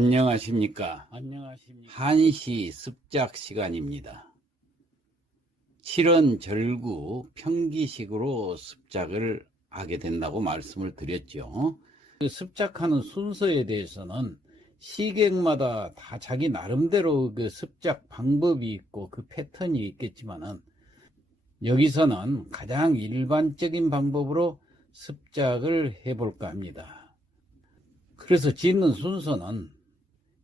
안녕하십니까. 한시 습작 시간입니다. 7원 절구 평기식으로 습작을 하게 된다고 말씀을 드렸죠. 그 습작하는 순서에 대해서는 시객마다 다 자기 나름대로 그 습작 방법이 있고 그 패턴이 있겠지만은 여기서는 가장 일반적인 방법으로 습작을 해볼까 합니다. 그래서 짓는 순서는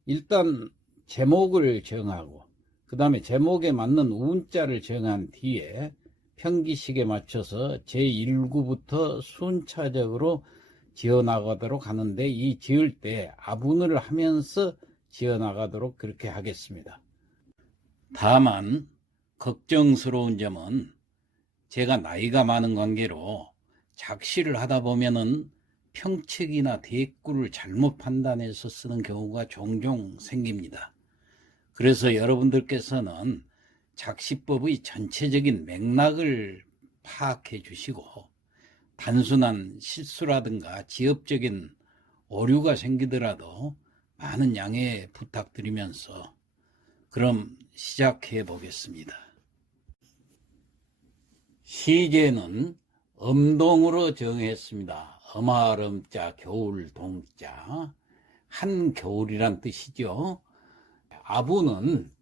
일단 제목을 정하고 그 다음에 제목에 맞는 운자를 정한 뒤에 평기식에 맞춰서 제1구부터 순차적으로 지어나가도록 하는데, 이 지을 때 아분을 하면서 지어나가도록 그렇게 하겠습니다. 다만 걱정스러운 점은 제가 나이가 많은 관계로 작시를 하다 보면은 평책이나 대꾸를 잘못 판단해서 쓰는 경우가 종종 생깁니다. 그래서 여러분들께서는 작시법의 전체적인 맥락을 파악해 주시고 단순한 실수라든가 지엽적인 오류가 생기더라도 많은 양해 부탁드리면서 그럼 시작해 보겠습니다. 시제는 음동으로 정했습니다. 엄할음자, 겨울동자, 한겨울이란 뜻이죠. 아부는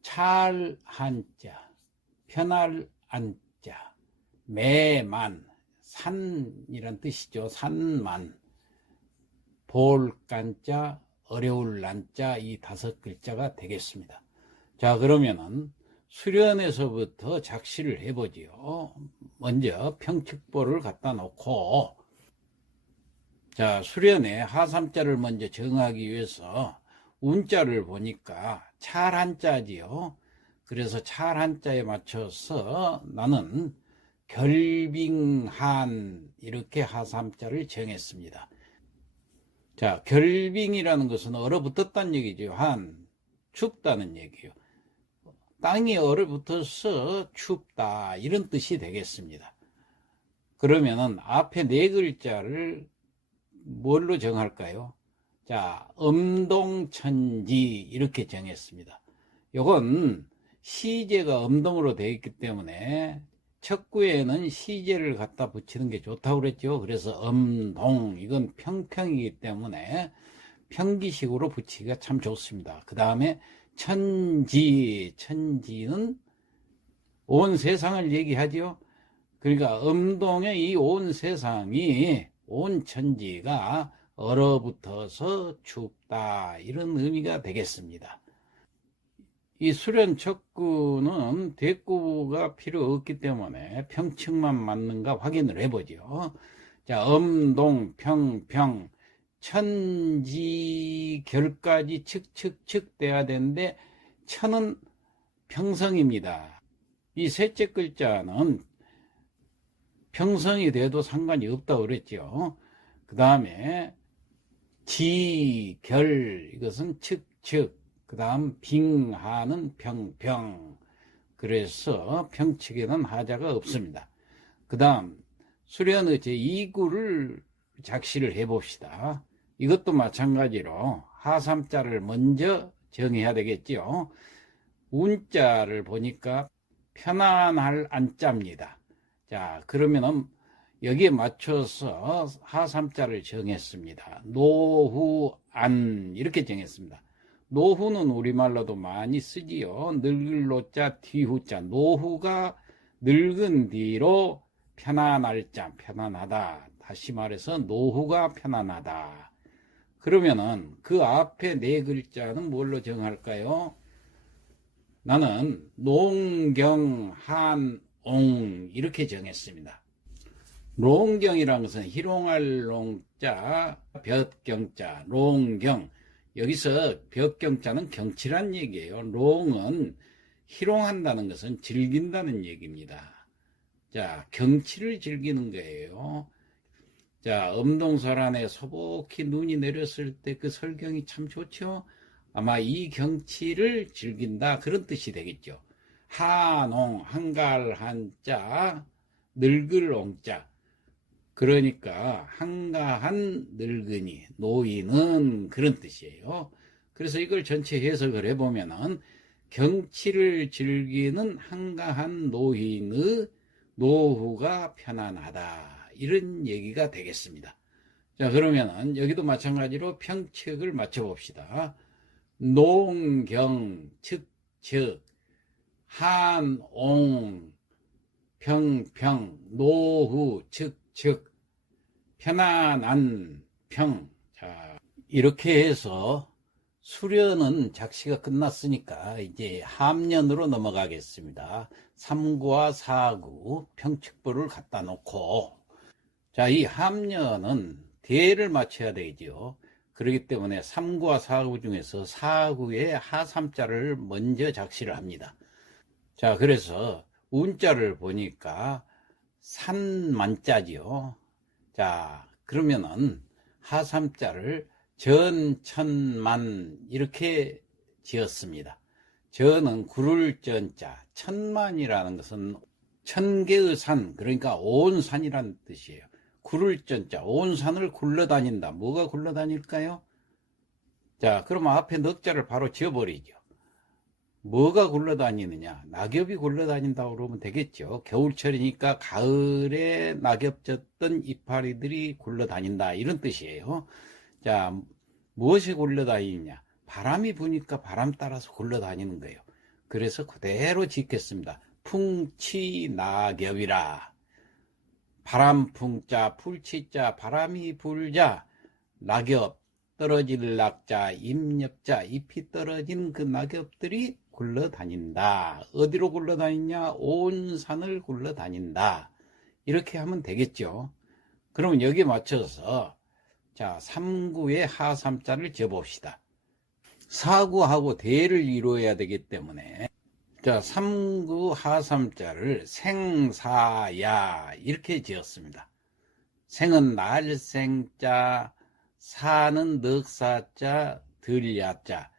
찰한자, 편할 안자, 매만, 산이란 뜻이죠. 산만, 볼간자, 어려울 난자, 이 5글자가 되겠습니다. 자, 그러면은 수련에서부터 작시를 해보지요. 먼저 평측보를 갖다 놓고, 자, 수련에 하삼자를 먼저 정하기 위해서 운자를 보니까 찰한자지요. 그래서 찰한자에 맞춰서 나는 결빙한 이렇게 하삼자를 정했습니다. 자, 결빙이라는 것은 얼어붙었다는 얘기죠. 한, 춥다는 얘기요. 땅이 얼어붙어서 춥다 이런 뜻이 되겠습니다. 그러면은 앞에 4글자를 뭘로 정할까요? 자, 음동천지 이렇게 정했습니다. 이건 시제가 음동으로 되어 있기 때문에 첫 구에는 시제를 갖다 붙이는 게 좋다고 그랬죠. 그래서 음동, 이건 평평이기 때문에 평기식으로 붙이기가 참 좋습니다. 그 다음에 천지, 천지는 온 세상을 얘기하죠. 그러니까 음동의 이 온 세상이, 온 천지가 얼어붙어서 춥다 이런 의미가 되겠습니다. 이 수련 첫 구는 대꾸가 필요 없기 때문에 평측만 맞는가 확인을 해보죠. 자, 음동, 평평, 천지, 결까지 측측측 돼야 되는데 천은 평성입니다. 이 셋째 글자는 평성이 돼도 상관이 없다고 그랬죠. 그 다음에 지, 결, 이것은 측측, 그 다음 빙하는 평평, 그래서 평측에는 하자가 없습니다. 그 다음 수련의 제2구를 작시를 해봅시다. 이것도 마찬가지로 하삼자를 먼저 정해야 되겠죠. 운자를 보니까 편안할 안자입니다. 자, 그러면은 여기에 맞춰서 하삼자를 정했습니다. 노후안 이렇게 정했습니다. 노후는 우리말로도 많이 쓰지요. 늙을 노자 뒤후자, 노후가 늙은 뒤로 편안할 자, 편안하다. 다시 말해서 노후가 편안하다. 그러면은 그 앞에 4글자는 뭘로 정할까요? 나는 농경, 한옹 이렇게 정했습니다. 롱경이라는 것은 희롱할 롱자, 볕경자, 롱경. 여기서 볕경자는 경치란 얘기예요. 롱은 희롱한다는 것은 즐긴다는 얘기입니다. 자, 경치를 즐기는 거예요. 자, 음동설안에 소복히 눈이 내렸을 때 그 설경이 참 좋죠. 아마 이 경치를 즐긴다 그런 뜻이 되겠죠. 한옹, 한갈 한자, 늙을 옹자. 그러니까 한가한 늙은이, 노인은 그런 뜻이에요. 그래서 이걸 전체 해석을 해보면은 경치를 즐기는 한가한 노인의 노후가 편안하다, 이런 얘기가 되겠습니다. 자, 그러면은 여기도 마찬가지로 평책을 맞춰봅시다. 농경, 측측, 한옹, 평평, 노후, 측측, 편안한, 평. 자, 이렇게 해서 수련은 작시가 끝났으니까 이제 함년으로 넘어가겠습니다. 3구와 4구 평측부를 갖다 놓고, 자, 이 함년은 대를 맞춰야 되죠. 그렇기 때문에 3구와 4구 중에서 4구의 하삼자를 먼저 작시를 합니다. 자, 그래서 운자를 보니까 산만자지요. 자, 그러면은 하삼자를 전천만 이렇게 지었습니다. 전은 구를 전자, 천만이라는 것은 천개의 산, 그러니까 온 산이라는 뜻이에요. 구를 전자, 온 산을 굴러다닌다. 뭐가 굴러다닐까요? 자, 그러면 앞에 넉자를 바로 지어버리죠. 뭐가 굴러다니느냐? 낙엽이 굴러다닌다고 그러면 되겠죠. 겨울철이니까 가을에 낙엽 졌던 이파리들이 굴러다닌다, 이런 뜻이에요. 자, 무엇이 굴러다니느냐? 바람이 부니까 바람 따라서 굴러다니는 거예요. 그래서 그대로 짓겠습니다. 풍치낙엽이라. 바람 풍자, 풀치자, 바람이 불자, 낙엽, 떨어질 낙자, 잎엽자, 잎이 떨어진 그 낙엽들이 굴러다닌다. 어디로 굴러다니냐? 온 산을 굴러다닌다. 이렇게 하면 되겠죠. 그러면 여기에 맞춰서 자, 3구의 하삼자를 지어봅시다. 4구하고 대를 이루어야 되기 때문에 자, 3구 하삼자를 생사야 이렇게 지었습니다. 생은 날생자, 사는 넉사자, 들야자.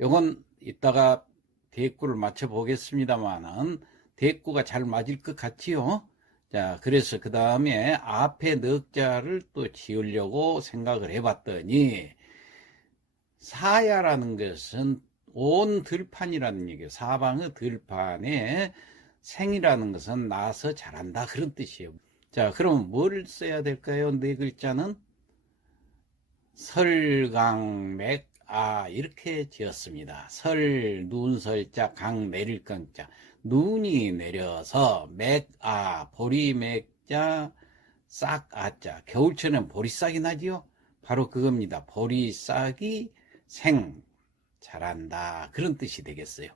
요건 이따가 대꾸를 맞춰 보겠습니다만은 대꾸가 잘 맞을 것 같지요. 자, 그래서 그 다음에 앞에 넉자를 또 지으려고 생각을 해봤더니 사야라는 것은 온 들판이라는 얘기예요. 사방의 들판에 생이라는 것은 나서 자란다, 그런 뜻이에요. 자, 그럼 뭘 써야 될까요? 네 글자는 설강맥아 이렇게 지었습니다. 설, 눈설자, 강, 내릴 강자. 눈이 내려서 맥아, 보리맥자, 싹아자. 겨울철엔 보리싹이 나지요? 바로 그겁니다. 보리싹이 생, 자란다, 그런 뜻이 되겠어요.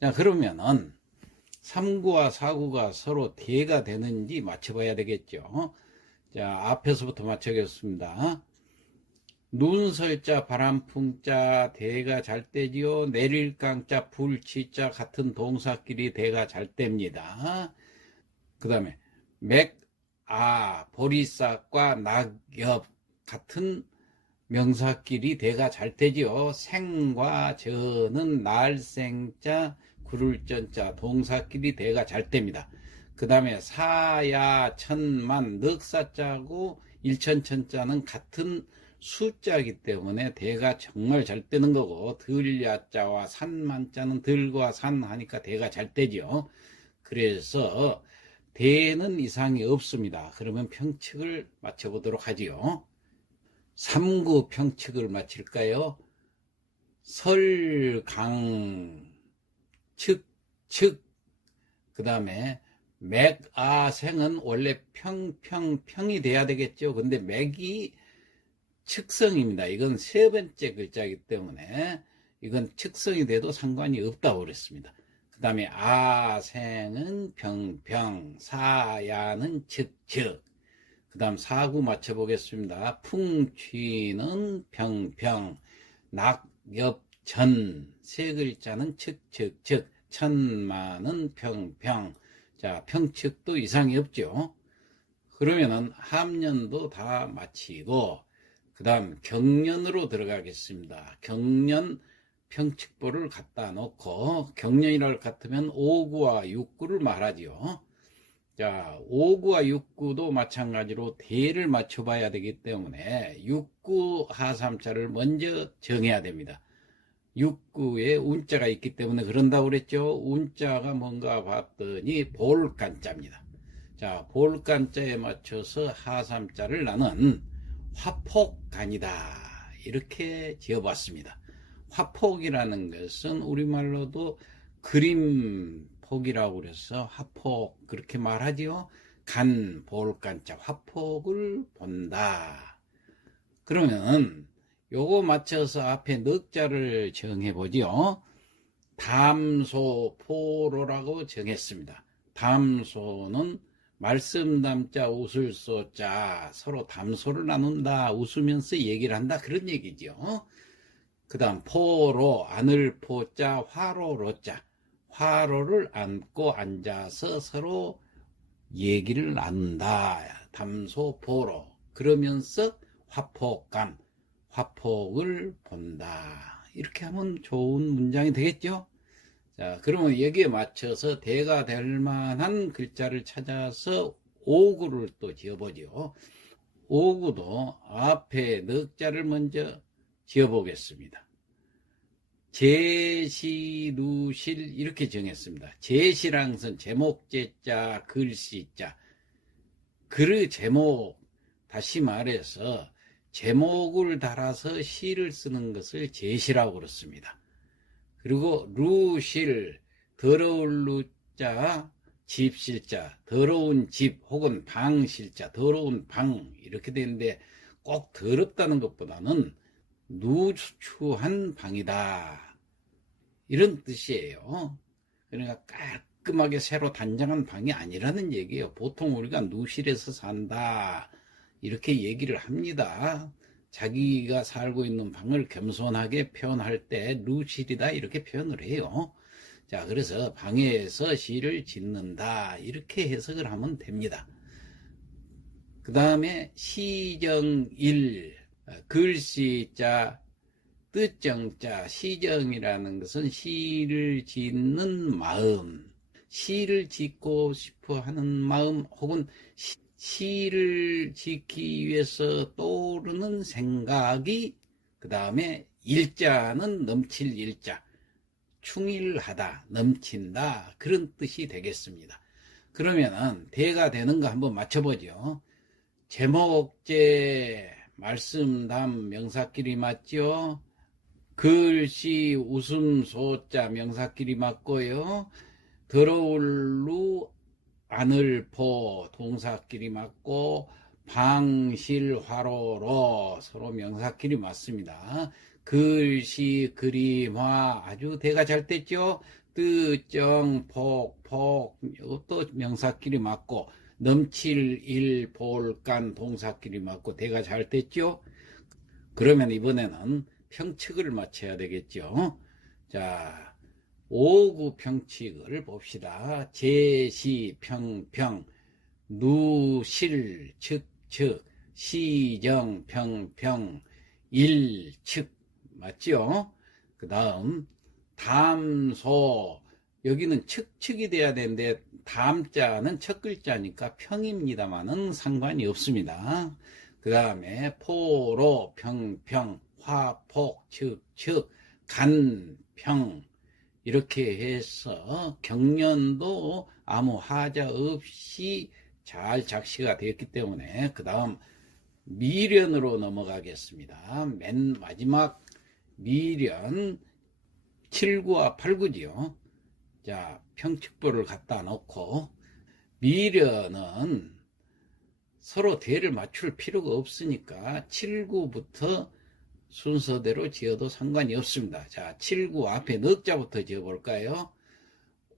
자, 그러면은 3구와 4구가 서로 대가 되는지 맞춰봐야 되겠죠. 자, 앞에서부터 맞춰보겠습니다. 눈설자, 바람풍자, 대가 잘 되지요. 내릴강자, 불치자 같은 동사끼리 대가 잘 됩니다. 그 다음에 맥아, 보리싹과 낙엽 같은 명사끼리 대가 잘 되지요. 생과 저는 날생자, 구를전자 동사끼리 대가 잘 됩니다. 그 다음에 사야, 천만, 넉사자고 일천천자는 같은 숫자이기 때문에 대가 정말 잘 되는 거고, 들야자와 산만자는 들과 산 하니까 대가 잘 되죠. 그래서 대는 이상이 없습니다. 그러면 평칙을 맞춰보도록 하지요. 3구 평칙을 맞힐까요? 설, 강, 측, 그 다음에 맥, 아, 생은 원래 평이 돼야 되겠죠. 근데 맥이 측성입니다. 이건 세 번째 글자이기 때문에 이건 측성이 돼도 상관이 없다고 그랬습니다. 그 다음에 아생은 평평, 사야는 측. 그 다음 4구 맞춰보겠습니다. 풍취는 평평, 낙엽전, 세 글자는 측, 천만은 평평. 자, 평측도 이상이 없죠. 그러면은 함년도 다 마치고 그 다음 경년으로 들어가겠습니다. 경년 평칙보를 갖다 놓고, 경년이랄 것 같으면 5구와 6구를 말하죠. 자, 5구와 6구도 마찬가지로 대를 맞춰봐야 되기 때문에 6구 하삼자를 먼저 정해야 됩니다. 6구에 운자가 있기 때문에 그런다고 그랬죠. 운자가 뭔가 봤더니 볼간자입니다. 자, 볼간자에 맞춰서 하삼자를 나는 화폭간이다. 이렇게 지어봤습니다. 화폭이라는 것은 우리말로도 그림폭이라고 그래서 화폭 그렇게 말하지요. 간, 볼간자, 화폭을 본다. 그러면 요거 맞춰서 앞에 넉자를 정해보지요. 담소, 포로라고 정했습니다. 담소는 말씀 담자, 웃을 소자, 서로 담소를 나눈다, 웃으면서 얘기를 한다, 그런 얘기죠. 그 다음 포로, 안을 포자, 화로로자, 화로를 안고 앉아서 서로 얘기를 나눈다, 담소, 포로. 그러면서 화폭감, 화폭을 본다. 이렇게 하면 좋은 문장이 되겠죠? 자, 그러면 여기에 맞춰서 대가 될 만한 글자를 찾아서 오구를 또 지어보죠. 오구도 앞에 넉자를 먼저 지어보겠습니다. 제시, 누실 이렇게 정했습니다. 제시란 것은 제목제자, 글씨자. 글 제목, 다시 말해서 제목을 달아서 시를 쓰는 것을 제시라고 그렇습니다. 그리고 루실, 더러울 루자, 집실자, 더러운 집 혹은 방실자, 더러운 방 이렇게 되는데 꼭 더럽다는 것보다는 누추한 방이다. 이런 뜻이에요. 그러니까 깔끔하게 새로 단장한 방이 아니라는 얘기예요. 보통 우리가 누실에서 산다 이렇게 얘기를 합니다. 자기가 살고 있는 방을 겸손하게 표현할 때 누실이다 이렇게 표현을 해요. 자, 그래서 방에서 시를 짓는다 이렇게 해석을 하면 됩니다. 그 다음에 시정일, 글씨자, 뜻정자, 시정이라는 것은 시를 짓는 마음, 시를 짓고 싶어 하는 마음 혹은 시를 짓기 위해서 떠오르는 생각이, 그 다음에 일자는 넘칠 일자, 충일하다, 넘친다 그런 뜻이 되겠습니다. 그러면은 대가 되는 거 한번 맞춰보죠. 제목제, 말씀담, 명사끼리 맞죠? 글씨, 웃음소자, 명사끼리 맞고요. 더러울루, 아늘포, 동사끼리 맞고, 방실화로로 서로 명사끼리 맞습니다. 글씨, 그림화 아주 대가 잘 됐죠? 뜻정, 폭, 이것도 명사끼리 맞고, 넘칠, 일, 볼간, 동사끼리 맞고 대가 잘 됐죠? 그러면 이번에는 평칙을 맞춰야 되겠죠? 자, 오구 평칙을 봅시다. 제시, 평, 누실, 측, 시정, 평, 일, 측, 맞죠? 그 다음, 담소, 여기는 측이 돼야 되는데, 담자는 첫 글자니까 평입니다만은 상관이 없습니다. 그 다음에, 포로, 평, 화폭, 측, 간평, 이렇게 해서 경련도 아무 하자 없이 잘 작시가 되었기 때문에 그 다음 미련으로 넘어가겠습니다. 맨 마지막 미련 7구와 8구지요. 자, 평칙부를 갖다 놓고 미련은 서로 대를 맞출 필요가 없으니까 7구부터 순서대로 지어도 상관이 없습니다. 자, 7구 앞에 넉자부터 지어볼까요?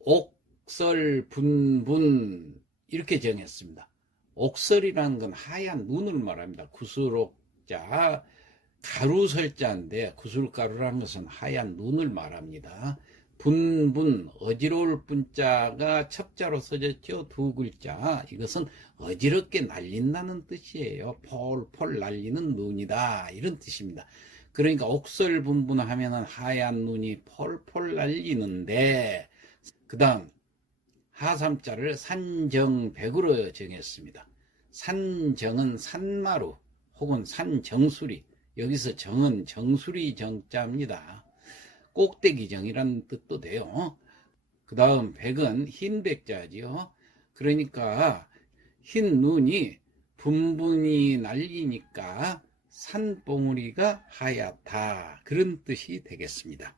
옥설, 분분 이렇게 정했습니다. 옥설이라는 건 하얀 눈을 말합니다. 구슬옥자, 가루설자인데 구슬가루라는 것은 하얀 눈을 말합니다. 분분, 어지러울 분자가 첩자로 써졌죠. 두 글자. 이것은 어지럽게 날린다는 뜻이에요. 폴폴 날리는 눈이다. 이런 뜻입니다. 그러니까 옥설분분하면은 하얀 눈이 폴폴 날리는데, 그 다음 하삼자를 산정백으로 정했습니다. 산정은 산마루 혹은 산정수리, 여기서 정은 정수리 정자입니다. 꼭대기 정이라는 뜻도 돼요. 그 다음 백은 흰백자지요. 그러니까 흰 눈이 분분히 날리니까 산봉우리가 하얗다, 그런 뜻이 되겠습니다.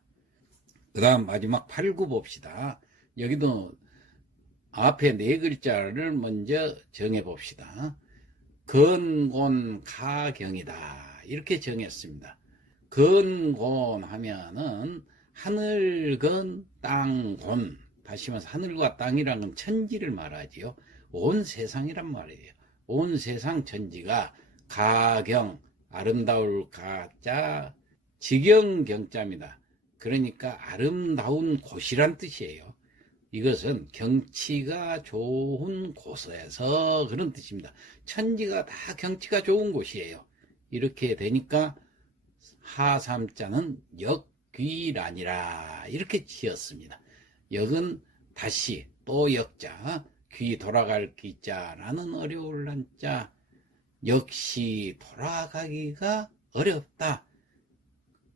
그 다음 마지막 8구 봅시다. 여기도 앞에 네 글자를 먼저 정해 봅시다. 건곤가경이다, 이렇게 정했습니다. 건곤 하면은 하늘건 땅곤, 다시 말해서 하늘과 땅이라는 건 천지를 말하지요. 온 세상이란 말이에요. 온 세상 천지가 가경, 아름다울 가자, 지경경자입니다. 그러니까 아름다운 곳이란 뜻이에요. 이것은 경치가 좋은 곳에서, 그런 뜻입니다. 천지가 다 경치가 좋은 곳이에요. 이렇게 되니까 하삼자는 역귀란이라, 이렇게 지었습니다. 역은 다시, 또 역자, 귀 돌아갈 귀자라는 어려울 난자, 역시 돌아가기가 어렵다.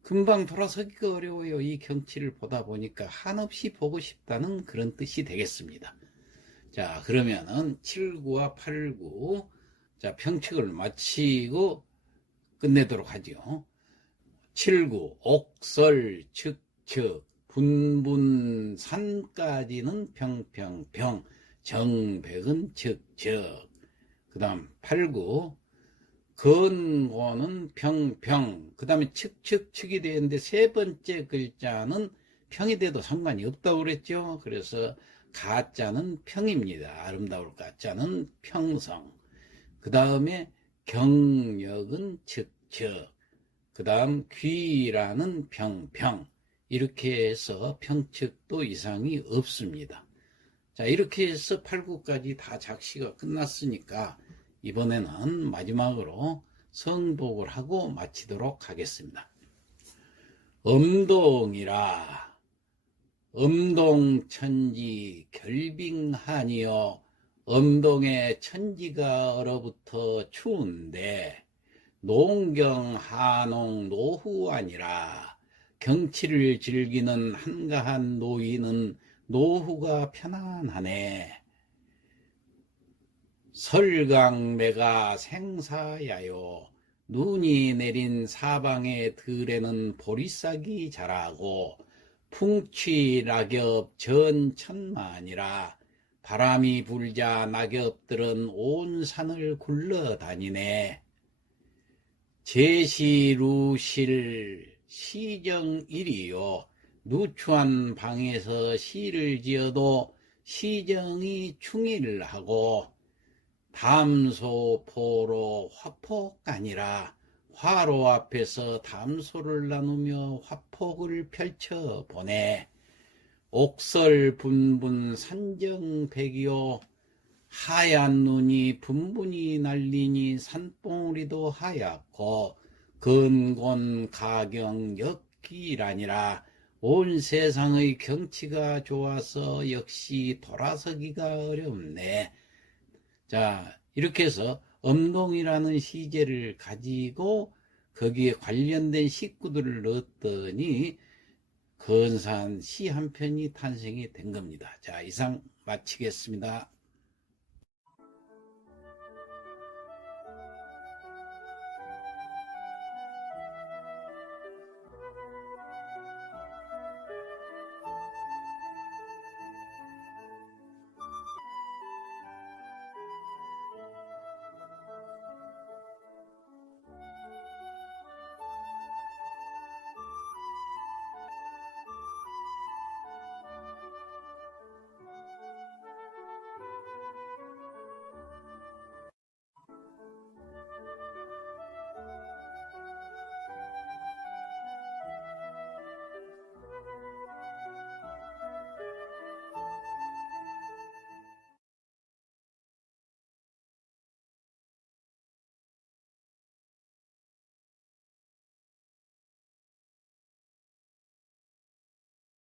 금방 돌아서기가 어려워요. 이 경치를 보다 보니까 한없이 보고 싶다는 그런 뜻이 되겠습니다. 자, 그러면은 7구와 8구, 자, 평칙을 마치고 끝내도록 하죠. 7구, 옥설, 측측, 분분, 산까지는 평평평, 정백은 측측. 그 다음 8구, 건고는 평평, 그 다음에 측측측이 되는데 세 번째 글자는 평이 돼도 상관이 없다고 그랬죠. 그래서 가자는 평입니다. 아름다울 가자는 평성. 그 다음에 경력은 측측, 그 다음 귀라는 평평. 이렇게 해서 평측도 이상이 없습니다. 자, 이렇게 해서 8구까지 다 작시가 끝났으니까 이번에는 마지막으로 성복을 하고 마치도록 하겠습니다. 엄동이라, 엄동천지 결빙하니요, 엄동의 천지가 얼어붙어 추운데 농경 한농 노후아니라, 경치를 즐기는 한가한 노인은 노후가 편안하네. 설강매가 생사야요, 눈이 내린 사방의 들에는 보리싹이 자라고 풍취낙엽 전천만이라, 바람이 불자 낙엽들은 온 산을 굴러다니네. 제시루실 시정일이요, 누추한 방에서 시를 지어도 시정이 충일을 하고, 담소포로 화폭아니라, 화로 앞에서 담소를 나누며 화폭을 펼쳐보네. 옥설분분 산정백이요, 하얀 눈이 분분히 날리니 산봉우리도 하얗고, 건곤가경 역기라니라, 온 세상의 경치가 좋아서 역시 돌아서기가 어렵네. 자, 이렇게 해서 엄동이라는 시제를 가지고 거기에 관련된 식구들을 넣었더니 근사한 시 한 편이 탄생이 된 겁니다. 자, 이상 마치겠습니다.